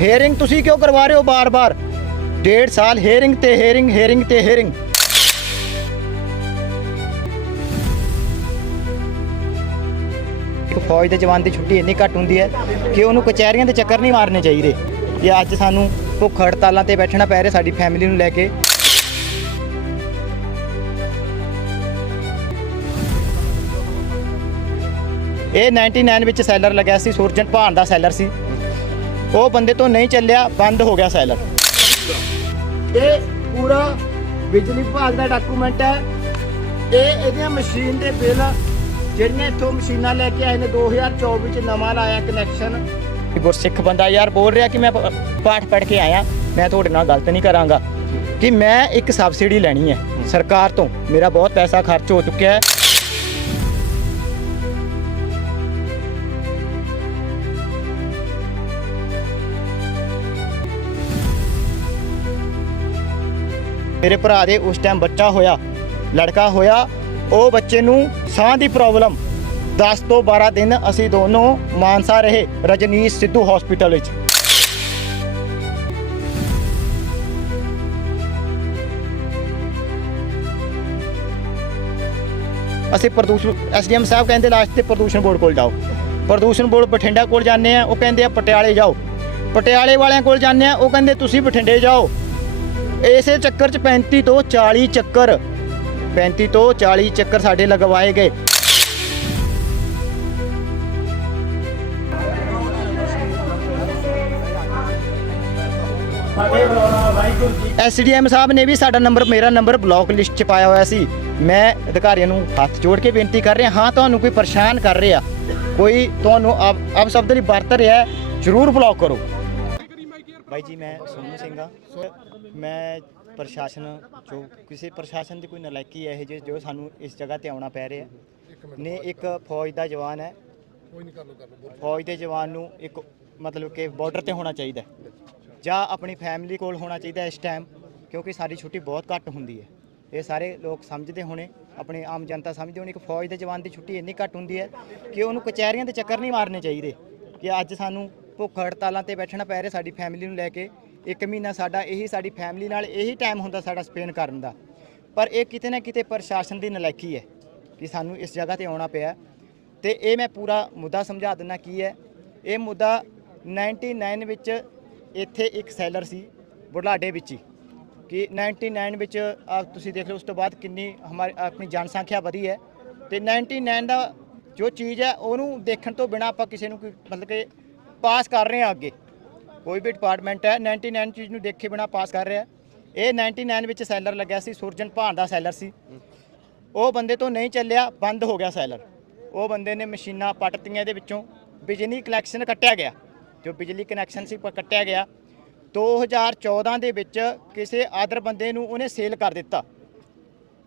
Hearing ਤੁਸੀਂ ਕਿਉਂ ਕਰਵਾ ਰਹੇ ਹੋ ਬਾਰ-ਬਾਰ? ਡੇਢ ਸਾਲ ਹੇਅਰਿੰਗ ਤੇ ਹੇਅਰਿੰਗ ਹੇਅਰਿੰਗ ਤੇ ਹੇਅਰਿੰਗ ਫੌਜ ਦੇ ਜਵਾਨ ਦੀ ਛੁੱਟੀ ਇੰਨੀ ਘੱਟ ਹੁੰਦੀ ਹੈ ਕਿ ਉਹਨੂੰ ਕਚਹਿਰੀਆਂ ਦੇ ਚੱਕਰ ਨਹੀਂ ਮਾਰਨੇ ਚਾਹੀਦੇ। ਕਿ ਅੱਜ ਸਾਨੂੰ ਭੁੱਖ ਹੜਤਾਲਾਂ ਤੇ ਬੈਠਣਾ ਪੈ ਰਿਹਾ ਸਾਡੀ ਫੈਮਿਲੀ ਨੂੰ ਲੈ ਕੇ। ਇਹ 99 ਵਿੱਚ ਸੈਲਰ ਲੱਗਿਆ ਸੀ, ਸੁਰਜਨ ਭਾਨ ਦਾ ਸੈਲਰ ਸੀ। ਉਹ ਬੰਦੇ ਤੋਂ ਨਹੀਂ ਚੱਲਿਆ ਬੰਦ ਹੋ ਗਿਆ ਸੈਲਰ ਇਹ ਪੂਰਾ ਬਿਜਲੀ ਵਿਭਾਗ ਦਾ ਡਾਕੂਮੈਂਟ ਹੈ। ਇਹ ਇਹਦੀਆਂ ਮਸ਼ੀਨ ਦੇ ਬਿੱਲ ਜਿਹੜੀਆਂ ਇੱਥੋਂ ਮਸ਼ੀਨਾਂ ਲੈ ਕੇ ਆਏ ਨੇ 2024 ਵਿੱਚ ਨਵਾਂ ਲਾਇਆ ਕਨੈਕਸ਼ਨ ਗੁਰਸਿੱਖ ਬੰਦਾ ਯਾਰ ਬੋਲ ਰਿਹਾ ਕਿ ਮੈਂ ਪਾਠ ਪੜ੍ਹ ਕੇ ਆਇਆ। ਮੈਂ ਤੁਹਾਡੇ ਨਾਲ ਗਲਤ ਨਹੀਂ ਕਰਾਂਗਾ। ਕਿ ਮੈਂ ਇੱਕ ਸਬਸਿਡੀ ਲੈਣੀ ਹੈ ਸਰਕਾਰ ਤੋਂ। ਮੇਰਾ ਬਹੁਤ ਪੈਸਾ ਖਰਚ ਹੋ ਚੁੱਕਿਆ ਹੈ। ਮੇਰੇ ਭਰਾ ਦੇ ਉਸ ਟਾਈਮ ਬੱਚਾ ਹੋਇਆ, ਲੜਕਾ ਹੋਇਆ, ਉਹ ਬੱਚੇ ਨੂੰ ਸਾਹ ਦੀ ਪ੍ਰੋਬਲਮ 10 ਤੋਂ 12 ਦਿਨ ਅਸੀਂ ਦੋਨੋਂ ਮਾਨਸਾ ਰਹੇ ਰਜਨੀਸ਼ ਸਿੱਧੂ ਹਸਪੀਟਲ ਵਿੱਚ। ਅਸੀਂ ਪ੍ਰਦੂਸ਼ਣ ਐਸਡੀਐਮ ਸਾਹਿਬ ਕਹਿੰਦੇ ਲਾਸਟ ਤੇ ਪ੍ਰਦੂਸ਼ਣ ਬੋਰਡ ਕੋਲ ਜਾਓ। ਪ੍ਰਦੂਸ਼ਣ ਬੋਰਡ ਬਠਿੰਡਾ ਕੋਲ ਜਾਂਦੇ ਆ, ਉਹ ਕਹਿੰਦੇ ਆ ਪਟਿਆਲੇ ਜਾਓ। ਪਟਿਆਲੇ ਵਾਲਿਆਂ ਕੋਲ ਜਾਂਦੇ ਆ, ਉਹ ਕਹਿੰਦੇ ਤੁਸੀਂ ਬਠਿੰਡੇ ਜਾਓ। ਇਸੇ ਚੱਕਰ ਚ 35 ਤੋਂ 40 ਚੱਕਰ 35 ਤੋਂ 40 ਚੱਕਰ ਸਾਡੇ ਲਗਵਾਏ ਗਏ। ਐਸਡੀਐਮ ਸਾਹਿਬ ਨੇ ਵੀ ਸਾਡਾ ਨੰਬਰ, ਮੇਰਾ ਨੰਬਰ ਬਲੌਕ ਲਿਸਟ 'ਚ ਪਾਇਆ ਹੋਇਆ ਸੀ। ਮੈਂ ਅਧਿਕਾਰੀਆਂ ਨੂੰ ਹੱਥ ਜੋੜ ਕੇ ਬੇਨਤੀ ਕਰ ਰਿਹਾ, ਹਾਂ ਤੁਹਾਨੂੰ ਕੋਈ ਪਰੇਸ਼ਾਨ ਕਰ ਰਿਹਾ, ਕੋਈ ਤੁਹਾਨੂੰ ਆਪ ਆਪ ਸ਼ਬਦ ਲਈ ਵਰਤ ਰਿਹਾ, ਜ਼ਰੂਰ ਬਲੌਕ ਕਰੋ। ਬਾਈ ਜੀ, ਮੈਂ ਸੋਨੂ ਸਿੰਘ ਆ। ਮੈਂ ਪ੍ਰਸ਼ਾਸਨ ਜੋ ਕਿਸੇ ਪ੍ਰਸ਼ਾਸਨ ਦੀ ਕੋਈ ਨਲਾਇਕੀ ਹੈ ਇਹ ਜਿਹੀ ਜੋ ਸਾਨੂੰ ਇਸ ਜਗ੍ਹਾ ਤੇ ਆਉਣਾ ਪੈ ਰਿਹਾ। ਨੇ ਇੱਕ ਫੌਜ ਦਾ ਜਵਾਨ ਹੈ। ਫੌਜ ਦੇ ਜਵਾਨ ਨੂੰ ਇੱਕ ਮਤਲਬ ਕਿ ਬਾਰਡਰ ਤੇ ਹੋਣਾ ਚਾਹੀਦਾ ਜਾਂ ਆਪਣੀ ਫੈਮਿਲੀ ਕੋਲ ਹੋਣਾ ਚਾਹੀਦਾ ਇਸ ਟਾਈਮ ਕਿਉਂਕਿ ਸਾਡੀ ਛੁੱਟੀ ਬਹੁਤ ਘੱਟ ਹੁੰਦੀ ਹੈ। ਇਹ ਸਾਰੇ ਲੋਕ ਸਮਝਦੇ ਹੋਣੇ, ਆਪਣੀ ਆਮ ਜਨਤਾ ਸਮਝਦੇ ਹੋਣੀ ਕਿ ਫੌਜ ਦੇ ਜਵਾਨ ਦੀ ਛੁੱਟੀ ਇੰਨੀ ਘੱਟ ਹੁੰਦੀ ਹੈ ਕਿ ਉਹਨੂੰ ਕਚਹਿਰੀਆਂ ਦੇ ਚੱਕਰ ਨਹੀਂ ਮਾਰਨੇ ਚਾਹੀਦੇ। ਕਿ ਅੱਜ ਸਾਨੂੰ ਭੁੱਖ ਹੜਤਾਲਾਂ ਤੇ ਬੈਠਣਾ ਪੈ ਰਿਹਾ ਸਾਡੀ ਫੈਮਿਲੀ ਨੂੰ ਲੈ ਕੇ। ਇੱਕ ਮਹੀਨਾ ਸਾਡਾ ਇਹੀ ਸਾਡੀ ਫੈਮਿਲੀ ਨਾਲ ਇਹੀ ਟਾਈਮ ਹੁੰਦਾ ਸਾਡਾ ਸਪੈਂਡ ਕਰਨ ਦਾ। ਪਰ ਇਹ ਕਿਤੇ ਨਾ ਕਿਤੇ ਪ੍ਰਸ਼ਾਸਨ ਦੀ ਨਲਾਇਕੀ ਹੈ ਕਿ ਸਾਨੂੰ ਇਸ ਜਗ੍ਹਾ ਤੇ ਆਉਣਾ ਪਿਆ। ਤੇ ਇਹ ਮੈਂ ਪੂਰਾ ਮੁੱਦਾ ਸਮਝਾ ਦਿੰਦਾ ਕੀ ਹੈ। ਇਹ ਮੁੱਦਾ 99 ਵਿੱਚ ਇੱਥੇ ਇੱਕ ਸੈਲਰ ਸੀ, ਬੁਢਲਾਡੇ ਵਿੱਚ ਹੀ। ਕਿ 99 ਵਿੱਚ ਤੁਸੀਂ ਦੇਖ ਲਓ ਉਸ ਤੋਂ ਬਾਅਦ ਕਿੰਨੀ ਹਮਾਰੀ, ਆਪਣੀ ਜਨਸੰਖਿਆ ਵਧੀ ਹੈ। ਤੇ 99 ਦਾ ਜੋ ਚੀਜ਼ ਹੈ, ਉਹਨੂੰ ਦੇਖਣ ਤੋਂ ਬਿਨਾ ਆਪਾਂ ਕਿਸੇ ਨੂੰ ਮਤਲਬ ਕਿ ਪਾਸ ਕਰ ਰਹੇ ਹਾਂ ਅੱਗੇ। ਕੋਈ ਵੀ ਡਿਪਾਰਟਮੈਂਟ ਹੈ 99 ਚੀਜ਼ ਨੂੰ ਦੇਖੇ ਬਿਨਾ ਪਾਸ ਕਰ ਰਿਹਾ। ਇਹ 99 ਵਿੱਚ ਸੈਲਰ ਲੱਗਿਆ ਸੀ ਸੁਰਜਨ ਭਾਨ ਦਾ ਸੈਲਰ ਸੀ। ਉਹ ਬੰਦੇ ਤੋਂ ਨਹੀਂ ਚੱਲਿਆ, ਬੰਦ ਹੋ ਗਿਆ ਸੈਲਰ ਉਹ ਬੰਦੇ ਨੇ ਮਸ਼ੀਨਾਂ ਪੱਟਤੀਆਂ ਇਹਦੇ ਵਿੱਚੋਂ। ਬਿਜਲੀ ਕਨੈਕਸ਼ਨ ਕੱਟਿਆ ਗਿਆ। ਜੋ ਬਿਜਲੀ ਕਨੈਕਸ਼ਨ ਸੀ ਕੱਟਿਆ ਗਿਆ। 2014 ਦੇ ਵਿੱਚ ਕਿਸੇ ਆਦਰ ਬੰਦੇ ਨੂੰ ਉਹਨੇ ਸੇਲ ਕਰ ਦਿੱਤਾ।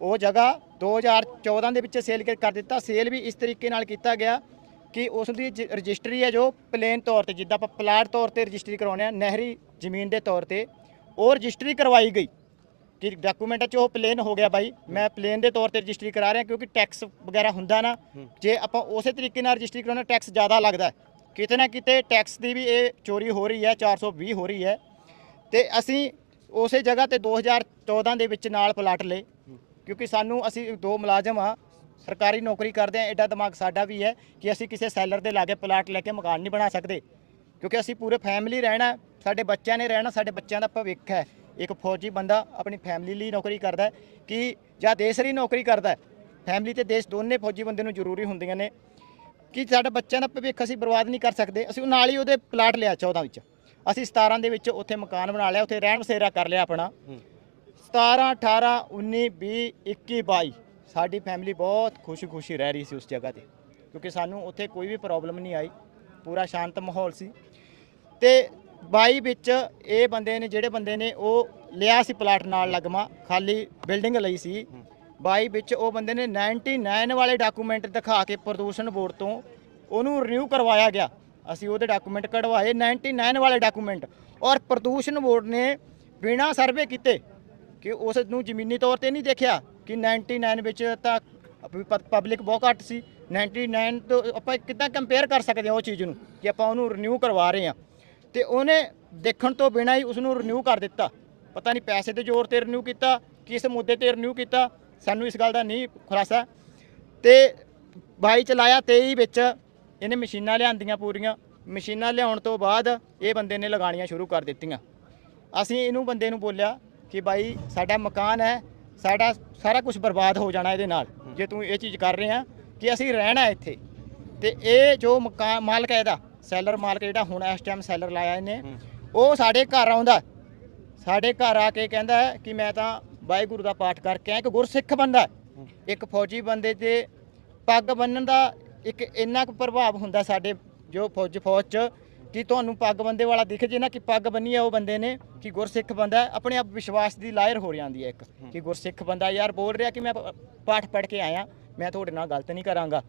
ਉਹ ਜਗ੍ਹਾ 2014 ਦੇ ਵਿੱਚ ਸੇਲ ਕਰ ਦਿੱਤਾ। ਸੇਲ ਵੀ ਇਸ ਤਰੀਕੇ ਨਾਲ ਕੀਤਾ ਗਿਆ। ਕਿ ਉਸ ਦੀ ਜ- ਰਜਿਸਟਰੀ ਹੈ ਜੋ ਪਲੇਨ ਤੌਰ ਤੇ ਜਿੱਦਾਂ ਆਪਾਂ ਪਲਾਟ ਤੌਰ ਤੇ ਰਜਿਸਟਰੀ ਕਰਾਉਂਦੇ ਆ ਨਹਿਰੀ ਜ਼ਮੀਨ ਦੇ ਤੌਰ ਤੇ ਉਹ ਰਜਿਸਟਰੀ ਕਰਵਾਈ ਗਈ। ਕਿ ਡਾਕੂਮੈਂਟਾਂ 'ਚ ਉਹ ਪਲੇਨ ਹੋ ਗਿਆ ਬਾਈ। ਮੈਂ ਪਲੇਨ ਦੇ ਤੌਰ ਤੇ ਰਜਿਸਟਰੀ ਕਰਾ ਰਿਹਾ ਕਿਉਂਕਿ ਟੈਕਸ ਵਗੈਰਾ ਹੁੰਦਾ ਨਾ ਜੇ ਆਪਾਂ ਉਸੇ ਤਰੀਕੇ ਨਾਲ ਰਜਿਸਟਰੀ ਕਰਾਉਣਾ ਟੈਕਸ ਜ਼ਿਆਦਾ ਲੱਗਦਾ। ਹੈ। ਕਿਤੇ ਨਾ ਕਿਤੇ ਟੈਕਸ ਦੀ ਵੀ ਇਹ ਚੋਰੀ ਹੋ ਰਹੀ ਹੈ 420 ਹੋ ਰਹੀ ਹੈ। ਤੇ ਅਸੀਂ ਉਸੇ ਜਗ੍ਹਾ ਤੇ 2014 ਦੇ ਵਿੱਚ ਨਾਲ ਪਲਾਟ ਲਏ। ਕਿਉਂਕਿ ਸਾਨੂੰ ਅਸੀਂ ਦੋ ਮੁਲਾਜ਼ਮ ਆ ਸਰਕਾਰੀ ਨੌਕਰੀ ਕਰਦੇ ਆ ਐਡਾ ਦਿਮਾਗ ਸਾਡਾ ਵੀ ਹੈ ਕਿ ਅਸੀਂ ਕਿਸੇ ਸੈਲਰ ਦੇ ਲਾਗੇ ਪਲਾਟ ਲੈ ਕੇ ਮਕਾਨ ਨਹੀਂ ਬਣਾ ਸਕਦੇ। ਕਿਉਂਕਿ ਅਸੀਂ ਪੂਰੇ ਫੈਮਿਲੀ ਰਹਿਣਾ ਸਾਡੇ ਬੱਚਿਆਂ ਨੇ ਰਹਿਣਾ ਸਾਡੇ ਬੱਚਿਆਂ ਦਾ ਭਵਿੱਖ ਹੈ। ਇੱਕ ਫੌਜੀ ਬੰਦਾ ਆਪਣੀ ਫੈਮਿਲੀ ਲਈ ਨੌਕਰੀ ਕਰਦਾ ਕਿ ਜਾਂ ਦੇਸ਼ ਲਈ ਨੌਕਰੀ ਕਰਦਾ ਫੈਮਿਲੀ ਤੇ ਦੇਸ਼ ਦੋਨੇ ਫੌਜੀ ਬੰਦੇ ਨੂੰ ਜ਼ਰੂਰੀ ਹੁੰਦੀਆਂ ਨੇ ਕਿ ਸਾਡਾ ਬੱਚਿਆਂ ਦਾ ਭਵਿੱਖ ਅਸੀਂ ਬਰਬਾਦ ਨਹੀਂ ਕਰ ਸਕਦੇ। ਅਸੀਂ ਉਹ ਨਾਲ ਹੀ ਉਹਦੇ ਪਲਾਟ ਲਿਆ 14 ਵਿੱਚ। ਅਸੀਂ 17 ਦੇ ਵਿੱਚ ਉੱਥੇ ਮਕਾਨ ਬਣਾ ਲਿਆ ਉੱਥੇ ਰਹਿਣ ਬਸੇਰਾ ਕਰ ਲਿਆ ਆਪਣਾ। 17 18 19 20 21 22 ਸਾਡੀ ਫੈਮਿਲੀ ਬਹੁਤ ਖੁਸ਼ੀ-ਖੁਸ਼ੀ ਰਹਿ ਰਹੀ ਸੀ ਉਸ ਜਗ੍ਹਾ ਤੇ, ਕਿਉਂਕਿ ਸਾਨੂੰ ਉੱਥੇ ਕੋਈ ਵੀ ਪ੍ਰੋਬਲਮ ਨਹੀਂ ਆਈ, ਪੂਰਾ ਸ਼ਾਂਤ ਮਾਹੌਲ ਸੀ। ਤੇ 22 ਵਿੱਚ ਇਹ ਬੰਦੇ ਨੇ, ਜਿਹੜੇ ਬੰਦੇ ਨੇ ਉਹ ਲਿਆ ਸੀ ਪਲਾਟ ਨਾਲ ਲਗਮਾ, ਖਾਲੀ ਬਿਲਡਿੰਗ ਲਈ ਸੀ। 22 ਵਿੱਚ ਉਹ ਬੰਦੇ ਨੇ 99 ਵਾਲੇ ਡਾਕੂਮੈਂਟ ਦਿਖਾ ਕੇ ਪ੍ਰਦੂਸ਼ਣ ਬੋਰਡ ਤੋਂ ਉਹਨੂੰ ਰਿਨਿਊ ਕਰਵਾਇਆ ਗਿਆ। ਅਸੀਂ ਉਹਦੇ ਡਾਕੂਮੈਂਟ ਕਢਵਾਏ 99 ਵਾਲੇ ਡਾਕੂਮੈਂਟ ਔਰ ਪ੍ਰਦੂਸ਼ਣ ਬੋਰਡ ਨੇ ਬਿਨਾ ਸਰਵੇ ਕੀਤੇ ਕਿ ਉਸ ਨੂੰ ਜ਼ਮੀਨੀ ਤੌਰ ਤੇ ਨਹੀਂ ਦੇਖਿਆ। ਕਿ 99 ਵਿੱਚ ਤਾਂ ਪਬਲਿਕ ਬਹੁਤ ਘੱਟ ਸੀ। 99 ਤੋਂ ਆਪਾਂ ਕਿੱਦਾਂ ਕੰਪੇਅਰ ਕਰ ਸਕਦੇ ਹਾਂ ਉਹ ਚੀਜ਼ ਨੂੰ ਕਿ ਆਪਾਂ ਉਹਨੂੰ ਰਿਨਿਊ ਕਰਵਾ ਰਹੇ ਹਾਂ। ਤੇ ਉਹਨੇ ਦੇਖਣ ਤੋਂ ਬਿਨਾਂ ਹੀ ਉਸ ਨੂੰ ਰਿਨਿਊ ਕਰ ਦਿੱਤਾ। ਪਤਾ ਨਹੀਂ ਪੈਸੇ ਦੇ ਜ਼ੋਰ ਤੇ ਰਿਨਿਊ ਕੀਤਾ, ਕਿਸ ਮੁੱਦੇ ਤੇ ਰਿਨਿਊ ਕੀਤਾ, ਸਾਨੂੰ ਇਸ ਗੱਲ ਦਾ ਨਹੀਂ ਖੁਲਾਸਾ। ਤੇ ਬਾਈ ਚਲਾਇਆ 23 ਵਿੱਚ, ਇਹਨੇ ਮਸ਼ੀਨਾਂ ਲਿਆਂਦੀਆਂ ਪੂਰੀਆਂ। ਮਸ਼ੀਨਾਂ ਲਿਆਉਣ ਤੋਂ ਬਾਅਦ ਇਹ ਬੰਦੇ ਨੇ ਲਗਾਣੀਆਂ ਸ਼ੁਰੂ ਕਰ ਦਿੱਤੀਆਂ। ਅਸੀਂ ਇਹਨੂੰ ਬੰਦੇ ਨੂੰ ਬੋਲਿਆ ਕਿ ਬਾਈ ਸਾਡਾ ਮਕਾਨ ਹੈ ਸਾਡਾ ਸਾਰਾ ਕੁਝ ਬਰਬਾਦ ਹੋ ਜਾਣਾ ਇਹਦੇ ਨਾਲ ਜੇ ਤੂੰ ਇਹ ਚੀਜ਼ ਕਰ ਰਿਹਾ ਕਿ ਅਸੀਂ ਰਹਿਣਾ ਇੱਥੇ ਤੇ ਇਹ ਜੋ ਮਕਾਨ ਮਾਲਕ ਹੈ ਇਹਦਾ ਸੈਲਰ ਮਾਲਕ ਜਿਹੜਾ ਹੁਣ ਇਸ ਟਾਈਮ ਸੈਲਰ ਲਾਇਆ ਇਹਨੇ ਉਹ ਸਾਡੇ ਘਰ ਆਉਂਦਾ। ਸਾਡੇ ਘਰ ਆ ਕੇ ਕਹਿੰਦਾ ਹੈ ਕਿ ਮੈਂ ਤਾਂ ਵਾਹਿਗੁਰੂ ਦਾ ਪਾਠ ਕਰਕੇ ਆਇਆ ਇੱਕ ਗੁਰਸਿੱਖ ਬੰਦਾ ਹੈ। ਇੱਕ ਫੌਜੀ ਬੰਦੇ ਤੇ ਪੱਗ ਬੰਨਣ ਦਾ ਇੱਕ ਇੰਨਾ ਕੁ ਪ੍ਰਭਾਵ ਹੁੰਦਾ ਸਾਡੇ ਜੋ ਫੌਜ ਫੌਜ ਚ ਕਿ ਤੁਹਾਨੂੰ ਪੱਗ ਬੰਦੇ ਵਾਲਾ ਦਿਖ ਜੇ ਨਾ ਕਿ ਪੱਗ ਬੰਨੀ ਹੈ ਉਹ ਬੰਦੇ ਨੇ ਕਿ ਗੁਰਸਿੱਖ ਬੰਦਾ ਹੈ, ਆਪਣੇ ਆਪ ਵਿਸ਼ਵਾਸ ਦੀ ਲਾਇਰ ਹੋ ਜਾਂਦੀ ਹੈ ਇੱਕ ਕਿ ਗੁਰਸਿੱਖ ਬੰਦਾ ਯਾਰ ਬੋਲ ਰਿਹਾ ਕਿ ਮੈਂ ਪ- ਪਾਠ ਪੜ੍ਹ ਕੇ ਆਇਆ ਮੈਂ ਤੁਹਾਡੇ ਨਾਲ ਗਲਤ ਨਹੀਂ ਕਰਾਂਗਾ।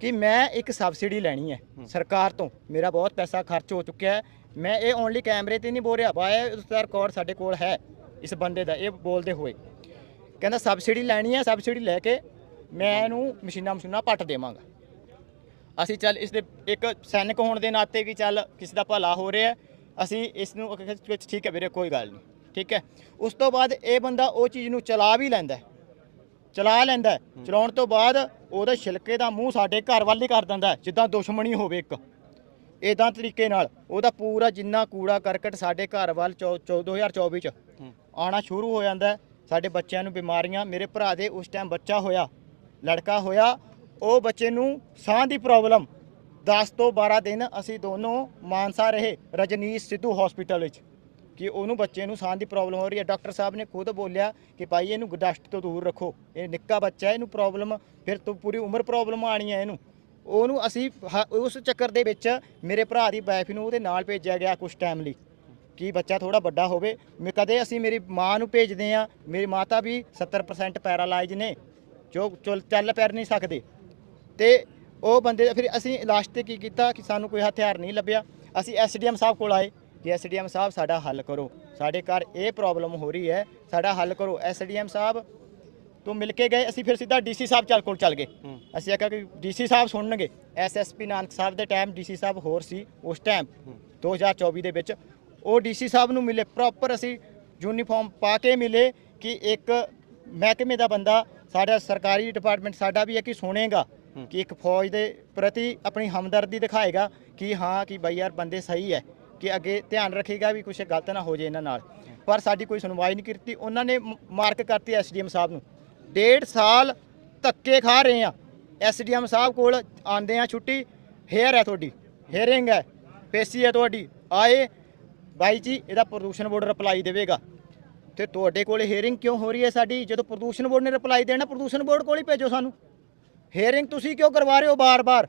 ਕਿ ਮੈਂ ਇੱਕ ਸਬਸਿਡੀ ਲੈਣੀ ਹੈ ਸਰਕਾਰ ਤੋਂ ਮੇਰਾ ਬਹੁਤ ਪੈਸਾ ਖਰਚ ਹੋ ਚੁੱਕਿਆ ਹੈ ਮੈਂ ਇਹ ਓਨਲੀ ਕੈਮਰੇ ਤੇ ਨਹੀਂ ਬੋਲ ਰਿਹਾ ਬਾਏ ਉਸ ਦਾ ਰਿਕਾਰਡ ਸਾਡੇ ਕੋਲ ਹੈ ਇਸ ਬੰਦੇ ਦਾ ਇਹ ਬੋਲਦੇ ਹੋਏ। ਕਹਿੰਦਾ ਸਬਸਿਡੀ ਲੈਣੀ ਹੈ ਸਬਸਿਡੀ ਲੈ ਕੇ ਮੈਂ ਇਹਨੂੰ ਮਸ਼ੀਨਾਂ ਮਸ਼ੀਨਾਂ ਪੱਟ ਦੇਵਾਂਗਾ। ਅਸੀਂ ਚੱਲ ਇਸ ਦੇ ਇੱਕ ਸੈਨਿਕ ਹੋਣ ਦੇ ਨਾਤੇ ਕਿ ਚੱਲ ਕਿਸੇ ਦਾ ਭਲਾ ਹੋ ਰਿਹਾ ਅਸੀਂ ਇਸ ਨੂੰ ਠੀਕ ਹੈ ਵੀਰੇ ਕੋਈ ਗੱਲ ਨਹੀਂ ਠੀਕ ਹੈ ਉਸ ਤੋਂ ਬਾਅਦ ਇਹ ਬੰਦਾ ਉਹ ਚੀਜ਼ ਨੂੰ ਚਲਾ ਵੀ ਲੈਂਦਾ। ਚਲਾ ਲੈਂਦਾ। ਚਲਾਉਣ ਤੋਂ ਬਾਅਦ ਉਹਦੇ ਛਿਲਕੇ ਦਾ ਮੂੰਹ ਸਾਡੇ ਘਰ ਵੱਲ ਹੀ ਕਰ ਦਿੰਦਾ ਜਿੱਦਾਂ ਦੁਸ਼ਮਣੀ ਹੋਵੇ ਇੱਕ ਇਦਾਂ ਤਰੀਕੇ ਨਾਲ ਉਹਦਾ ਪੂਰਾ ਜਿੰਨਾ ਕੂੜਾ ਕਰਕਟ ਸਾਡੇ ਘਰ ਵੱਲ ਚੌ- ਚੌ- 2024 ਚ ਆਉਣਾ ਸ਼ੁਰੂ ਹੋ ਜਾਂਦਾ। ਸਾਡੇ ਬੱਚਿਆਂ ਨੂੰ ਬਿਮਾਰੀਆਂ ਮੇਰੇ ਭਰਾ ਦੇ ਉਸ ਟਾਈਮ ਬੱਚਾ ਹੋਇਆ ਲੜਕਾ ਹੋਇਆ ਉਹ ਬੱਚੇ ਨੂੰ ਸਾਹ ਦੀ ਪ੍ਰੋਬਲਮ 10 ਤੋਂ 12 ਦਿਨ ਅਸੀਂ ਦੋਨੋਂ ਮਾਨਸਾ ਰਹੇ ਰਜਨੀਸ਼ ਸਿੱਧੂ ਹਸਪੀਟਲ ਵਿੱਚ। ਕਿ ਉਹਨੂੰ ਬੱਚੇ ਨੂੰ ਸਾਹ ਦੀ ਪ੍ਰੋਬਲਮ ਹੋ ਰਹੀ ਹੈ। ਡਾਕਟਰ ਸਾਹਿਬ ਨੇ ਖੁਦ ਬੋਲਿਆ ਕਿ ਭਾਈ ਇਹਨੂੰ ਡਸਟ ਤੋਂ ਦੂਰ ਰੱਖੋ। ਇਹ ਨਿੱਕਾ ਬੱਚਾ ਇਹਨੂੰ ਪ੍ਰੋਬਲਮ ਫਿਰ ਤੋਂ ਪੂਰੀ ਉਮਰ ਪ੍ਰੋਬਲਮ ਆਣੀ ਹੈ ਇਹਨੂੰ। ਉਹਨੂੰ ਅਸੀਂ ਹ- ਉਸ ਚੱਕਰ ਦੇ ਵਿੱਚ ਮੇਰੇ ਭਰਾ ਦੀ ਵਾਈਫ ਨੂੰ ਉਹਦੇ ਨਾਲ ਭੇਜਿਆ ਗਿਆ ਕੁਝ ਟਾਈਮ ਲਈ। ਕਿ ਬੱਚਾ ਥੋੜਾ ਵੱਡਾ ਹੋਵੇ। ਮੈਂ ਕਦੇ ਅਸੀਂ ਮੇਰੀ ਮਾਂ ਨੂੰ ਭੇਜਦੇ ਆ ਮੇਰੀ ਮਾਤਾ ਵੀ 70% ਪੈਰਾਲਾਈਜ਼ ਨੇ। ਜੋ, ਚੁਲ- ਚੱਲ ਪੈਰ ਨਹੀਂ ਸਕਦੇ। ਤੇ ਉਹ ਬੰਦੇ ਫਿਰ ਅਸੀਂ ਲਾਸਟ ਤੇ ਕੀ ਕੀਤਾ ਕਿ ਸਾਨੂੰ ਕੋਈ ਹਥਿਆਰ ਨਹੀਂ ਲੱਭਿਆ। ਅਸੀਂ ਐਸਡੀਐਮ ਸਾਹਿਬ ਕੋਲ ਆਏ ਕਿ ਐਸਡੀਐਮ ਸਾਹਿਬ ਸਾਡਾ ਹੱਲ ਕਰੋ। ਸਾਡੇ ਘਰ ਇਹ ਪ੍ਰੋਬਲਮ ਹੋ ਰਹੀ ਹੈ ਸਾਡਾ ਹੱਲ ਕਰੋ। ਐਸਡੀਐਮ ਸਾਹਿਬ ਤੋਂ ਮਿਲ ਕੇ ਗਏ ਅਸੀਂ ਫਿਰ ਸਿੱਧਾ ਡੀਸੀ ਸਾਹਿਬ ਚੱਲ ਕੋਲ ਚੱਲ ਗਏ। ਅਸੀਂ ਆਖਿਆ ਕਿ ਡੀਸੀ ਸਾਹਿਬ ਸੁਣਨਗੇ। ਐਸਐਸਪੀ ਨਾਨਕ ਸਾਹਿਬ ਦੇ ਟਾਈਮ ਡੀਸੀ ਸਾਹਿਬ ਹੋਰ ਸੀ ਉਸ ਟਾਈਮ 2024 ਦੇ ਵਿੱਚ। ਉਹ ਡੀਸੀ ਸਾਹਿਬ ਨੂੰ ਮਿਲੇ ਪ੍ਰੋਪਰ ਅਸੀਂ ਯੂਨੀਫਾਰਮ ਪਾ ਕੇ ਮਿਲੇ ਕਿ ਇੱਕ ਮਹਿਕਮੇ ਦਾ ਬੰਦਾ ਸਾਡਾ ਸਰਕਾਰੀ ਡਿਪਾਰਟਮੈਂਟ ਸਾਡਾ ਵੀ ਹੈ ਕਿ ਸੁਣੇਗਾ। ਕਿ ਇੱਕ ਫੌਜ ਦੇ ਪ੍ਰਤੀ ਆਪਣੀ ਹਮਦਰਦੀ ਦਿਖਾਏਗਾ ਕਿ ਹਾਂ, ਕਿ ਬਈ ਯਾਰ ਬੰਦੇ ਸਹੀ ਹੈ, ਕਿ ਅੱਗੇ ਧਿਆਨ ਰੱਖੇਗਾ ਵੀ ਕੁਝ ਗਲਤ ਨਾ ਹੋ ਜੇ ਇਹਨਾਂ ਨਾਲ। ਪਰ ਸਾਡੀ ਕੋਈ ਸੁਣਵਾਈ ਨਹੀਂ ਕੀਤੀ। ਉਹਨਾਂ ਨੇ ਮਾਰਕ ਕਰਤੀ ਐਸਡੀਐਮ ਸਾਹਿਬ ਨੂੰ। ਡੇਢ ਸਾਲ ਧੱਕੇ ਖਾ ਰਹੇ ਆ ਐਸਡੀਐਮ ਸਾਹਿਬ ਕੋਲ ਆਂਦੇ ਆ ਛੁੱਟੀ। ਹੇਅਰ ਹੈ ਤੁਹਾਡੀ। ਹੇਅਰਿੰਗ ਹੈ। ਪੇਸੀ ਹੈ ਤੁਹਾਡੀ। ਆਏ। ਬਾਈ ਜੀ, ਇਹਦਾ ਪ੍ਰਦੂਸ਼ਣ ਬੋਰਡ ਰਿਪਲਾਈ ਦੇਵੇਗਾ। ਤੇ ਤੁਹਾਡੇ ਕੋਲ ਹੇਅਰਿੰਗ ਕਿਉਂ ਹੋ ਰਹੀ ਹੈ ਸਾਡੀ? ਜਦੋਂ ਪ੍ਰਦੂਸ਼ਣ ਬੋਰਡ ਨੇ ਰਿਪਲਾਈ ਦੇਣਾ, ਪ੍ਰਦੂਸ਼ਣ ਬੋਰਡ ਕੋਲ ਹੀ ਭੇਜੋ ਸਾਨੂੰ। ਹੇਅਰਿੰਗ ਤੁਸੀਂ ਕਿਉਂ ਕਰਵਾ ਰਹੇ ਹੋ ਬਾਰ-ਬਾਰ?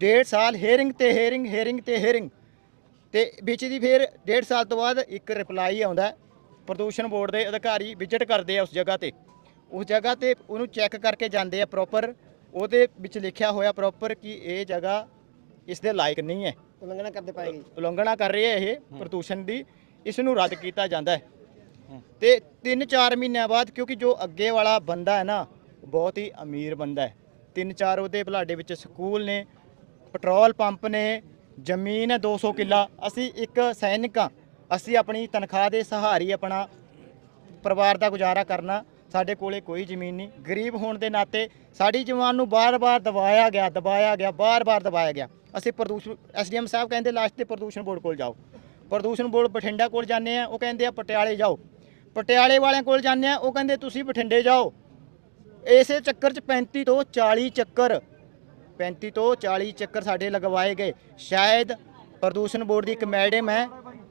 ਡੇਢ ਸਾਲ ਹੇਅਰਿੰਗ ਤੇ ਹੇਅਰਿੰਗ ਹੇਅਰਿੰਗ ਤੇ ਹੇਅਰਿੰਗ ਤੇ ਵਿੱਚ ਦੀ ਫਿਰ ਡੇਢ ਸਾਲ ਤੋਂ ਬਾਅਦ ਇੱਕ ਰਿਪਲਾਈ ਆਉਂਦਾ। ਪ੍ਰਦੂਸ਼ਣ ਬੋਰਡ ਦੇ ਅਧਿਕਾਰੀ ਵਿਜ਼ਿਟ ਕਰਦੇ ਆ ਉਸ ਜਗ੍ਹਾ ਤੇ। ਉਸ ਜਗ੍ਹਾ ਤੇ ਉਹਨੂੰ ਚੈੱਕ ਕਰਕੇ ਜਾਂਦੇ ਆ ਪ੍ਰੋਪਰ। ਉਹਦੇ ਵਿੱਚ ਲਿਖਿਆ ਹੋਇਆ ਪ੍ਰੋਪਰ ਕਿ ਇਹ ਜਗ੍ਹਾ ਇਸ ਦੇ ਲਾਇਕ ਨਹੀਂ ਹੈ। ਉਲੰਘਣਾ ਕਰਦੇ ਪਾਏਗੀ ਉਲੰਘਣਾ ਕਰ ਰਹੀ ਹੈ ਇਹ ਪ੍ਰਦੂਸ਼ਣ ਦੀ। ਇਸ ਨੂੰ ਰੱਦ ਕੀਤਾ ਜਾਂਦਾ ਹੈ। ਤੇ 3-4 ਮਹੀਨਿਆਂ ਬਾਅਦ ਕਿਉਂਕਿ ਜੋ ਅੱਗੇ ਵਾਲਾ ਬੰਦਾ ਹੈ ਨਾ ਬਹੁਤ ਹੀ ਅਮੀਰ ਬੰਦਾ ਹੈ। 3-4 ਉਹਦੇ ਬਲਾਡੇ ਵਿੱਚ ਸਕੂਲ ਨੇ, ਪੈਟਰੋਲ ਪੰਪ ਨੇ, ਜ਼ਮੀਨ ਹੈ 200 ਕਿੱਲਾ। ਅਸੀਂ ਇੱਕ ਸੈਨਿਕ ਹਾਂ। ਅਸੀਂ ਆਪਣੀ ਤਨਖਾਹ ਦੇ ਸਹਾਰੀ ਆਪਣਾ ਪਰਿਵਾਰ ਦਾ ਗੁਜ਼ਾਰਾ ਕਰਨਾ, ਸਾਡੇ ਕੋਲੇ ਕੋਈ ਜ਼ਮੀਨ ਨਹੀਂ। ਗਰੀਬ ਹੋਣ ਦੇ ਨਾਤੇ ਸਾਡੀ ਜਵਾਨ ਨੂੰ ਬਾਰ-ਬਾਰ ਦਬਾਇਆ ਗਿਆ ਦਬਾਇਆ ਗਿਆ, ਬਾਰ-ਬਾਰ ਦਬਾਇਆ ਗਿਆ। ਅਸੀਂ ਪ੍ਰਦੂਸ਼ਣ ਐਸਡੀਐਮ ਸਾਹਿਬ ਕਹਿੰਦੇ ਲਾਸਟ ਤੇ ਪ੍ਰਦੂਸ਼ਣ ਬੋਰਡ ਕੋਲ ਜਾਓ। ਪ੍ਰਦੂਸ਼ਣ ਬੋਰਡ ਬਠਿੰਡਾ ਕੋਲ ਜਾਂਦੇ ਆ, ਉਹ ਕਹਿੰਦੇ ਆ ਪਟਿਆਲੇ ਜਾਓ। ਪਟਿਆਲੇ ਵਾਲਿਆਂ ਕੋਲ ਜਾਂਦੇ ਆ, ਉਹ ਕਹਿੰਦੇ ਤੁਸੀਂ ਬਠਿੰਡੇ ਜਾਓ। ਇਸੇ ਚੱਕਰ 'ਚ 35 ਤੋਂ 40 ਚੱਕਰ 35 ਤੋਂ 40 ਚੱਕਰ ਸਾਡੇ ਲਗਵਾਏ ਗਏ। ਸ਼ਾਇਦ ਪ੍ਰਦੂਸ਼ਣ ਬੋਰਡ ਦੀ ਇੱਕ ਮੈਡਮ ਹੈ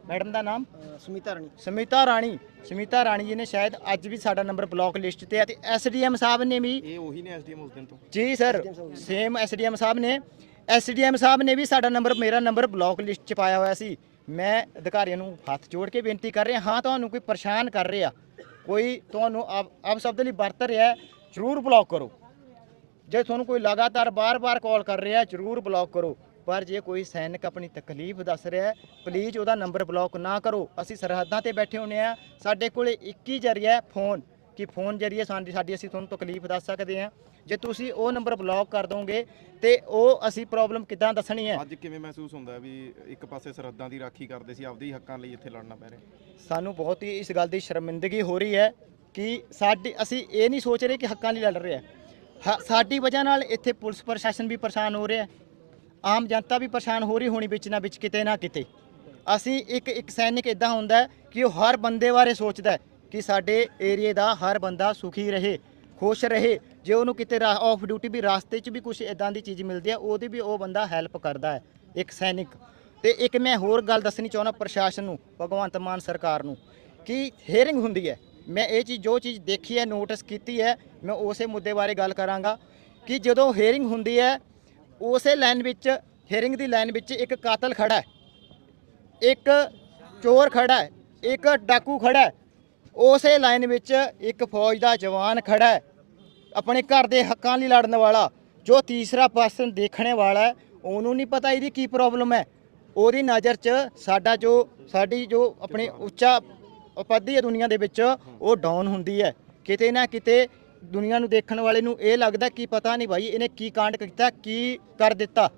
ਮੈਡਮ ਦਾ ਨਾਮ? ਸੁਮੀਤਾ ਰਾਣੀ। ਸਮਿਤਾ ਰਾਣੀ। ਸਮਿਤਾ ਰਾਣੀ ਜੀ ਨੇ ਸ਼ਾਇਦ ਅੱਜ ਵੀ ਸਾਡਾ ਨੰਬਰ ਬਲੌਕ ਲਿਸਟ ਤੇ ਹੈ ਤੇ ਐਸਡੀਐਮ ਸਾਹਿਬ ਨੇ ਵੀ ਇਹ ਉਹੀ ਨੇ ਐਸਡੀਐਮ ਉਸ ਦਿਨ ਤੋਂ। ਜੀ ਸਰ ਸੇਮ ਐਸਡੀਐਮ ਸਾਹਿਬ ਨੇ। ਐਸਡੀਐਮ ਸਾਹਿਬ ਨੇ ਵੀ ਸਾਡਾ ਨੰਬਰ ਮੇਰਾ ਨੰਬਰ ਬਲੌਕ ਲਿਸਟ 'ਚ ਪਾਇਆ ਹੋਇਆ ਸੀ। ਮੈਂ ਅਧਿਕਾਰੀਆਂ ਨੂੰ ਹੱਥ ਜੋੜ ਕੇ ਬੇਨਤੀ ਕਰ ਰਿਹਾ ਹਾਂ ਤੁਹਾਨੂੰ ਕੋਈ ਪਰੇਸ਼ਾਨ ਕਰ ਰਿਹਾ। ਕੋਈ ਤੁਹਾਨੂੰ ਆਪ ਆਪ ਸ਼ਬਦ ਲਈ ਵਰਤ ਰਿਹਾ ਜ਼ਰੂਰ ਬਲੌਕ ਕਰੋ। ਜੇ ਤੁਹਾਨੂੰ ਕੋਈ ਲਗਾਤਾਰ ਬਾਰ-ਬਾਰ ਕਾਲ ਕਰ ਰਿਹਾ ਹੈ, ਜ਼ਰੂਰ ਬਲੌਕ ਕਰੋ। ਪਰ ਜੇ ਕੋਈ ਸੈਨਿਕ ਆਪਣੀ ਤਕਲੀਫ ਦੱਸ ਰਿਹਾ ਹੈ ਪਲੀਜ਼ ਉਹਦਾ ਨੰਬਰ ਬਲੌਕ ਨਾ ਕਰੋ। ਅਸੀਂ ਸਰਹੱਦਾਂ ਤੇ ਬੈਠੇ ਹੁੰਨੇ ਆ ਸਾਡੇ ਕੋਲੇ ਇੱਕ ਹੀ ਜਰੀਆ ਹੈ ਫੋਨ ਕਿ ਫੋਨ ਜਰੀਏ ਸਾਡੀ ਸਾਡੀ ਅਸੀਂ ਤੁਹਾਨੂੰ ਤਕਲੀਫ ਦੱਸ ਸਕਦੇ ਹਾਂ। ਜੇ ਤੁਸੀਂ ਉਹ ਨੰਬਰ ਬਲੌਕ ਕਰ ਦੋਗੇ ਤੇ ਉਹ ਅਸੀਂ ਪ੍ਰੋਬਲਮ ਕਿੱਦਾਂ ਦੱਸਣੀ ਹੈ? ਅੱਜ ਕਿਵੇਂ ਮਹਿਸੂਸ ਹੁੰਦਾ ਵੀ ਇੱਕ ਪਾਸੇ ਸਰਹੱਦਾਂ ਦੀ ਰਾਖੀ ਕਰਦੇ ਸੀ ਆਪਦੇ ਹੀ ਹੱਕਾਂ ਲਈ ਇੱਥੇ ਲੜਨਾ ਪੈ ਰਿਹਾ? ਸਾਨੂੰ ਬਹੁਤ ਹੀ ਇਸ ਗੱਲ ਦੀ ਸ਼ਰਮਿੰਦਗੀ ਹੋ ਰਹੀ ਹੈ ਕਿ ਸਾਡੀ ਅਸੀਂ ਇਹ ਨਹੀਂ ਸੋਚ ਰਹੇ ਕਿ ਹੱਕਾਂ ਲਈ ਲੜ ਰਹੇ ਹਾਂ ਹ- ਸਾਡੀ ਵਜ੍ਹਾ ਨਾਲ ਇੱਥੇ ਪੁਲਿਸ ਪ੍ਰਸ਼ਾਸਨ ਵੀ ਪਰੇਸ਼ਾਨ ਹੋ ਰਿਹਾ ਆਮ ਜਨਤਾ ਵੀ ਪਰੇਸ਼ਾਨ ਹੋ ਰਹੀ ਹੋਣੀ ਵਿੱਚ ਨਾ ਵਿੱਚ ਕਿਤੇ ਨਾ ਕਿਤੇ। ਅਸੀਂ ਇੱਕ ਇੱਕ ਸੈਨਿਕ ਇਦਾਂ ਹੁੰਦਾ ਕਿ ਉਹ ਹਰ ਬੰਦੇ ਬਾਰੇ ਸੋਚਦਾ ਕਿ ਸਾਡੇ ਏਰੀਏ ਦਾ ਹਰ ਬੰਦਾ ਸੁਖੀ ਰਹੇ, ਖੁਸ਼ ਰਹੇ। ਜੇ ਉਹਨੂੰ ਕਿਤੇ ਆਫ ਡਿਊਟੀ ਵੀ ਰਾਸਤੇ 'ਚ ਵੀ ਕੁਝ ਇਦਾਂ ਦੀ ਚੀਜ਼ ਮਿਲਦੀ ਹੈ, ਉਹਦੀ ਵੀ ਉਹ ਬੰਦਾ ਹੈਲਪ ਕਰਦਾ ਹੈ, ਇੱਕ ਸੈਨਿਕ। ਤੇ ਇੱਕ ਮੈਂ ਹੋਰ ਗੱਲ ਦੱਸਣੀ ਚਾਹੁੰਦਾ ਪ੍ਰਸ਼ਾਸਨ ਨੂੰ, ਭਗਵੰਤ ਮਾਨ ਸਰਕਾਰ ਨੂੰ, ਕਿ ਹੇਅਰਿੰਗ ਹੁੰਦੀ ਹੈ। ਮੈਂ ਇਹ ਚੀਜ਼, ਜੋ ਚੀਜ਼ ਦੇਖੀ ਹੈ ਨੋਟਿਸ ਕੀਤੀ ਹੈ, ਮੈਂ ਉਸੇ ਮੁੱਦੇ ਬਾਰੇ ਗੱਲ ਕਰਾਂਗਾ ਕਿ ਜਦੋਂ ਹੇਅਰਿੰਗ ਹੁੰਦੀ ਹੈ, ਉਸੇ ਲਾਈਨ ਵਿੱਚ ਹੇਅਰਿੰਗ ਦੀ ਲਾਈਨ ਵਿੱਚ ਇੱਕ ਕਾਤਲ ਖੜਾ ਹੈ, ਇੱਕ ਚੋਰ ਖੜਾ ਹੈ, ਇੱਕ ਡਾਕੂ ਖੜਾ ਹੈ, ਉਸੇ ਲਾਈਨ ਵਿੱਚ ਇੱਕ ਫੌਜ ਦਾ ਜਵਾਨ ਖੜਾ ਹੈ, ਆਪਣੇ ਘਰ ਦੇ ਹੱਕਾਂ ਲਈ ਲੜਨ ਵਾਲਾ, ਜੋ ਤੀਸਰਾ ਪਰਸਨ ਦੇਖਣੇ ਵਾਲਾ ਹੈ, ਉਹਨੂੰ ਨਹੀਂ ਪਤਾ ਇਹਦੀ ਕੀ ਪ੍ਰੋਬਲਮ ਹੈ। ਉਹਦੀ ਨਜ਼ਰ 'ਚ ਸਾਡਾ ਜੋ, ਸਾਡੀ ਜੋ ਆਪਣੇ ਉੱਚਾ ਉਪਾਧੀ ਹੈ ਦੁਨੀਆ ਦੇ ਵਿੱਚ, ਉਹ ਡਾਊਨ ਹੁੰਦੀ ਹੈ। ਕਿਤੇ ਨਾ ਕਿਤੇ ਦੁਨੀਆ ਨੂੰ ਦੇਖਣ ਵਾਲੇ ਨੂੰ ਇਹ ਲੱਗਦਾ ਕਿ ਪਤਾ ਨਹੀਂ ਭਾਈ ਇਹਨੇ ਕੀ ਕਾਂਡ ਕੀਤਾ, ਕੀ ਕਰ ਦਿੱਤਾ।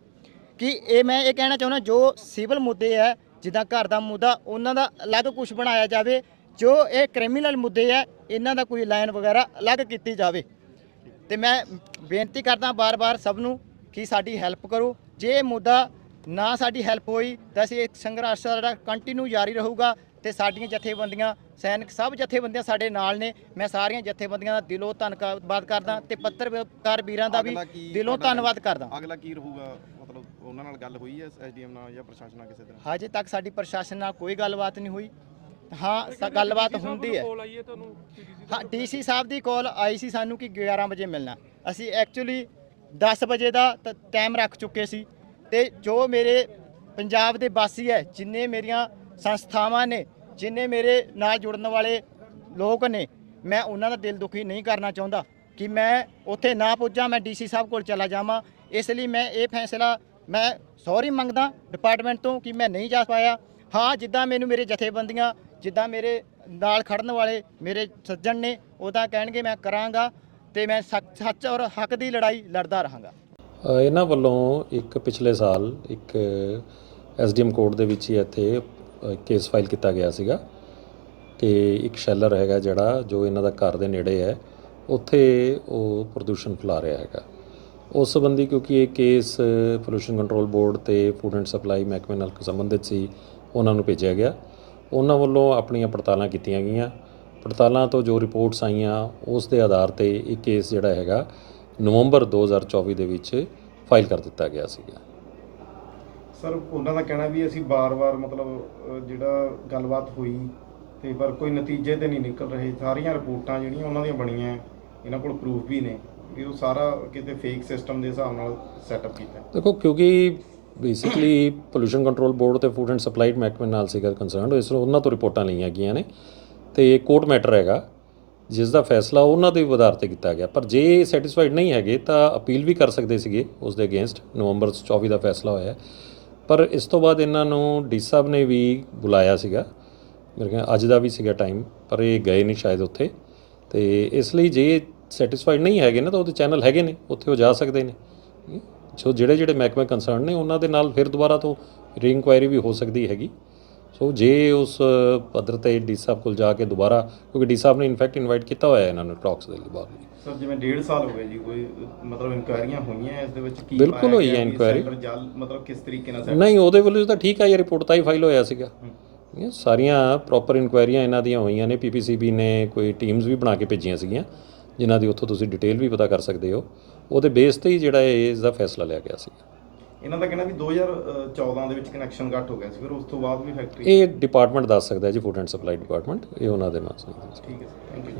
ਕਿ ਇਹ ਮੈਂ ਇਹ ਕਹਿਣਾ ਚਾਹੁੰਦਾ, ਜੋ ਸਿਵਲ ਮੁੱਦੇ ਹੈ, ਜਿੱਦਾਂ ਘਰ ਦਾ ਮੁੱਦਾ, ਉਹਨਾਂ ਦਾ ਅਲੱਗ ਕੁਝ ਬਣਾਇਆ ਜਾਵੇ। ਜੋ ਇਹ ਕ੍ਰਿਮੀਨਲ ਮੁੱਦੇ ਹੈ, ਇਹਨਾਂ ਦਾ ਕੋਈ ਲਾਈਨ ਵਗੈਰਾ ਅਲੱਗ ਕੀਤੀ ਜਾਵੇ। ਤੇ ਮੈਂ ਬੇਨਤੀ ਕਰਦਾ ਬਾਰ-ਬਾਰ ਸਭ ਨੂੰ ਕਿ ਸਾਡੀ ਹੈਲਪ ਕਰੋ। ਜੇ ਇਹ ਮੁੱਦਾ ਨਾ ਸਾਡੀ ਹੈਲਪ ਹੋਈ, ਤਾਂ ਅਸੀਂ ਇਹ ਸੰਘਰਸ਼ ਸਾਡਾ ਕੰਟੀਨਿਊ ਜਾਰੀ ਰਹੂਗਾ। ਤੇ ਸਾਡੀਆਂ ਜਥੇਬੰਦੀਆਂ ਸੈਨਿਕ ਸਭ ਜਥੇਬੰਦੀਆਂ ਸਾਡੇ ਨਾਲ ਨੇ। ਮੈਂ ਸਾਰੀਆਂ ਜਥੇਬੰਦੀਆਂ ਦਾ ਦਿਲੋਂ ਧੰਨਵਾਦ ਕਰਦਾ ਤੇ ਪੱਤਰਕਾਰ ਵੀਰਾਂ ਦਾ ਵੀ ਦਿਲੋਂ ਧੰਨਵਾਦ ਕਰਦਾ। ਅਗਲਾ ਕੀ ਰਹੂਗਾ? ਮਤਲਬ ਉਹਨਾਂ ਨਾਲ ਗੱਲ ਹੋਈ ਹੈ ਐਸਡੀਐਮ ਨਾਲ ਜਾਂ ਪ੍ਰਸ਼ਾਸਨ ਨਾਲ ਕਿਸੇ ਤਰ੍ਹਾਂ? ਹਜੇ ਤੱਕ ਸਾਡੀ ਪ੍ਰਸ਼ਾਸਨ ਨਾਲ ਕੋਈ ਗੱਲਬਾਤ ਨਹੀਂ ਹੋਈ। ਹਾਂ ਗੱਲਬਾਤ ਹੁੰਦੀ ਹੈ। ਹਾਂ ਡੀਸੀ ਸਾਹਿਬ ਦੀ ਕਾਲ ਆਈ ਸੀ ਸਾਨੂੰ ਕਿ 11 ਵਜੇ ਮਿਲਣਾ। ਅਸੀਂ ਐਕਚੁਅਲੀ 10 ਵਜੇ ਦਾ ਟਾਈਮ ਰੱਖ ਚੁੱਕੇ ਸੀ ਤੇ ਜੋ ਮੇਰੇ ਪੰਜਾਬ ਦੇ ਵਾਸੀ ਹੈ ਜਿੰਨੇ ਮੇਰੀਆਂ ਸੰਸਥਾਵਾਂ ਨੇ, ਜਿੰਨੇ ਮੇਰੇ ਨਾਲ ਜੁੜਨ ਵਾਲੇ ਲੋਕ ਨੇ, ਮੈਂ ਉਹਨਾਂ ਦਾ ਦਿਲ ਦੁਖੀ ਨਹੀਂ ਕਰਨਾ ਚਾਹੁੰਦਾ ਕਿ ਮੈਂ ਉੱਥੇ ਨਾ ਪੁੱਜਾਂ, ਮੈਂ ਡੀਸੀ ਸਾਹਿਬ ਕੋਲ ਚਲਾ ਜਾਵਾਂ। ਇਸ ਲਈ ਮੈਂ ਇਹ ਫੈਸਲਾ ਮੈਂ ਸੌਰੀ ਮੰਗਦਾ ਡਿਪਾਰਟਮੈਂਟ ਤੋਂ ਕਿ ਮੈਂ ਨਹੀਂ ਜਾ ਪਾਇਆ। ਹਾਂ, ਜਿੱਦਾਂ ਮੈਨੂੰ ਮੇਰੇ ਜਥੇਬੰਦੀਆਂ, ਜਿੱਦਾਂ ਮੇਰੇ ਨਾਲ ਖੜਨ ਵਾਲੇ ਮੇਰੇ ਸੱਜਣ ਨੇ, ਉਹ ਤਾਂ ਕਹਿਣਗੇ ਮੈਂ ਕਰਾਂਗਾ ਤੇ ਮੈਂ ਸੱਚ ਸੱਚ ਔਰ ਹੱਕ ਦੀ ਲੜਾਈ ਲੜਦਾ ਰਹਾਂਗਾ। ਇਹਨਾਂ ਵੱਲੋਂ ਇੱਕ ਪਿਛਲੇ ਸਾਲ ਇੱਕ ਐਸਡੀਐਮ ਕੋਰਟ ਦੇ ਵਿੱਚ ਹੀ ਇੱਥੇ ਕੇਸ ਫਾਈਲ ਕੀਤਾ ਗਿਆ ਸੀਗਾ ਕਿ ਇੱਕ ਸ਼ੈਲਰ ਹੈਗਾ ਜਿਹੜਾ ਜੋ ਇਹਨਾਂ ਦਾ ਘਰ ਦੇ ਨੇੜੇ ਹੈ, ਉੱਥੇ ਉਹ ਪ੍ਰਦੂਸ਼ਣ ਫੈਲਾ ਰਿਹਾ ਹੈਗਾ। ਉਸ ਸੰਬੰਧੀ ਕਿਉਂਕਿ ਇਹ ਕੇਸ ਪੋਲੂਸ਼ਨ ਕੰਟਰੋਲ ਬੋਰਡ ਤੇ ਫੂਡ ਐਂਡ ਸਪਲਾਈ ਮਹਿਕਮੇ ਨਾਲ ਸੰਬੰਧਿਤ ਸੀ, ਉਹਨਾਂ ਨੂੰ ਭੇਜਿਆ ਗਿਆ। ਉਹਨਾਂ ਵੱਲੋਂ ਆਪਣੀਆਂ ਪੜਤਾਲਾਂ ਕੀਤੀਆਂ ਗਈਆਂ। ਪੜਤਾਲਾਂ ਤੋਂ ਜੋ ਰਿਪੋਰਟਸ ਆਈਆਂ, ਉਸ ਦੇ ਆਧਾਰ ਤੇ ਇਹ ਕੇਸ ਜਿਹੜਾ ਹੈਗਾ, ਨਵੰਬਰ 2024 ਦੇ ਵਿੱਚ ਫਾਈਲ ਕਰ ਦਿੱਤਾ ਗਿਆ ਸੀਗਾ। ਸਰ, ਉਹਨਾਂ ਦਾ ਕਹਿਣਾ ਵੀ ਅਸੀਂ ਬਾਰ-ਬਾਰ ਮਤਲਬ ਜਿਹੜਾ ਗੱਲਬਾਤ ਹੋਈ ਤੇ ਪਰ ਕੋਈ ਨਤੀਜੇ ਤੇ ਨਹੀਂ ਨਿਕਲ ਰਹੇ। ਸਾਰੀਆਂ ਰਿਪੋਰਟਾਂ ਜਿਹੜੀਆਂ ਉਹਨਾਂ ਦੀਆਂ ਬਣੀਆਂ, ਇਹਨਾਂ ਕੋਲ ਪ੍ਰੂਫ ਵੀ ਨੇ। ਵੀ ਉਹ ਸਾਰਾ ਕਿਤੇ ਫੇਕ ਸਿਸਟਮ ਦੇ ਹਿਸਾਬ ਨਾਲ ਸੈਟਅਪ ਕੀਤਾ। ਦੇਖੋ, ਕਿਉਂਕਿ ਬੇਸਿਕਲੀ ਪੋਲੂਸ਼ਨ ਕੰਟਰੋਲ ਬੋਰਡ ਤੇ ਫੂਡ ਐਂਡ ਸਪਲਾਈ ਮਹਿਕਮੇ ਨਾਲ ਸੀਗਾ ਕੰਸਰਨਡ ਇਸ ਨੂੰ ਉਹਨਾਂ ਤੋਂ ਰਿਪੋਰਟਾਂ ਲਈਆਂ ਗਈਆਂ ਨੇ। ਤੇ ਕੋਰਟ ਮੈਟਰ ਹੈਗਾ, ਜਿਸ ਦਾ ਫੈਸਲਾ ਉਹਨਾਂ ਦੇ ਆਧਾਰ ਤੇ ਕੀਤਾ ਗਿਆ। ਪਰ ਜੇ ਸੈਟੀਸਫਾਈਡ ਨਹੀਂ ਹੈਗੇ, ਤਾਂ ਅਪੀਲ ਵੀ ਕਰ ਸਕਦੇ ਸੀਗੇ ਉਸ ਦੇ ਅਗੇਂਸਟ ਨਵੰਬਰ 24 ਦਾ ਫੈਸਲਾ ਹੋਇਆ। ਪਰ ਇਸ ਤੋਂ ਬਾਅਦ ਇਹਨਾਂ ਨੂੰ ਡੀ ਸਾਹਿਬ ਨੇ ਵੀ ਬੁਲਾਇਆ ਸੀਗਾ। ਮੇਰੇ ਖਿਆਲ ਅੱਜ ਦਾ ਵੀ ਸੀਗਾ ਟਾਈਮ ਪਰ ਇਹ ਗਏ ਨਹੀਂ ਸ਼ਾਇਦ ਉੱਥੇ। ਤੇ ਇਸ ਲਈ ਜੇ ਸੈਟੀਸਫਾਈਡ ਨਹੀਂ ਹੈਗੇ ਨਾ ਤਾਂ ਉਹਦੇ ਚੈਨਲ ਹੈਗੇ ਨੇ, ਉੱਥੇ ਉਹ ਜਾ ਸਕਦੇ ਨੇ। ਸੋ ਜਿਹੜੇ ਜਿਹੜੇ ਮਹਿਕਮੇ ਕੰਸਰਨ ਨੇ, ਉਹਨਾਂ ਦੇ ਨਾਲ ਫਿਰ ਦੁਬਾਰਾ ਤੋਂ ਰੀਇਨਕੁਆਇਰੀ ਵੀ ਹੋ ਸਕਦੀ ਹੈਗੀ। ਸੋ ਜੇ ਉਸ ਪੱਧਰ ਤੇ ਡੀ ਸਾਹਿਬ ਕੋਲ ਜਾ ਕੇ ਦੁਬਾਰਾ, ਕਿਉਂਕਿ ਡੀ ਸਾਹਿਬ ਨੇ ਇਨਫੈਕਟ ਇਨਵਾਈਟ ਕੀਤਾ ਹੋਇਆ ਇਹਨਾਂ ਨੂੰ ਟਾਕਸ ਦੇ ਲਈ ਬਾਅਦ ਸਰ ਜਿਵੇਂ 1.5 ਸਾਲ ਹੋ ਗਏ ਜੀ ਕੋਈ ਮਤਲਬ ਇਨਕੁਆਇਰੀਆਂ ਹੋਈਆਂ ਇਸ ਦੇ ਵਿੱਚ ਕੀ ਬਿਲਕੁਲ ਹੋਈ ਹੈ ਜਲ ਮਤਲਬ ਕਿਸ ਤਰੀਕੇ ਨਾਲ ਨਹੀਂ ਉਹਦੇ ਵੱਲੋਂ ਤਾਂ ਠੀਕ ਆ ਇਹ ਰਿਪੋਰਟ ਤਾਂ ਹੀ ਫਾਈਲ ਹੋਇਆ ਸੀਗਾ। ਇਹ ਸਾਰੀਆਂ ਪ੍ਰੋਪਰ ਇਨਕੁਆਇਰੀਆਂ ਇਹਨਾਂ ਦੀਆਂ ਹੋਈਆਂ ਨੇ ਪੀਪੀਸੀਬੀ ਨੇ ਕੋਈ ਟੀਮਸ ਵੀ ਬਣਾ ਕੇ ਭੇਜੀਆਂ ਸੀਗੀਆਂ ਜਿਨ੍ਹਾਂ ਦੀ ਉੱਥੋਂ ਤੁਸੀਂ ਡਿਟੇਲ ਵੀ ਪਤਾ ਕਰ ਸਕਦੇ ਹੋ। ਉਹਦੇ ਬੇਸ ਤੇ ਹੀ ਜਿਹੜਾ ਇਹ ਇਸ ਦਾ ਫੈਸਲਾ ਲਿਆ ਗਿਆ ਸੀ ਇਹਨਾਂ ਦਾ ਕਹਿਣਾ ਵੀ 2014 ਦੇ ਵਿੱਚ ਕਨੈਕਸ਼ਨ ਕੱਟ ਹੋ ਗਿਆ ਸੀ ਫਿਰ ਉਸ ਤੋਂ ਬਾਅਦ ਵੀ ਫੈਕਟਰੀ ਇਹ ਡਿਪਾਰਟਮੈਂਟ ਦੱਸ ਸਕਦਾ ਹੈ ਜੀ ਫੂਡ ਐਂਡ ਸਪਲਾਈ ਡਿਪਾਰਟਮੈਂਟ ਇਹ ਉਹਨਾਂ ਦੇ ਨਾਲ ਹੈ। ਠੀਕ ਹੈ ਥੈਂਕ ਯੂ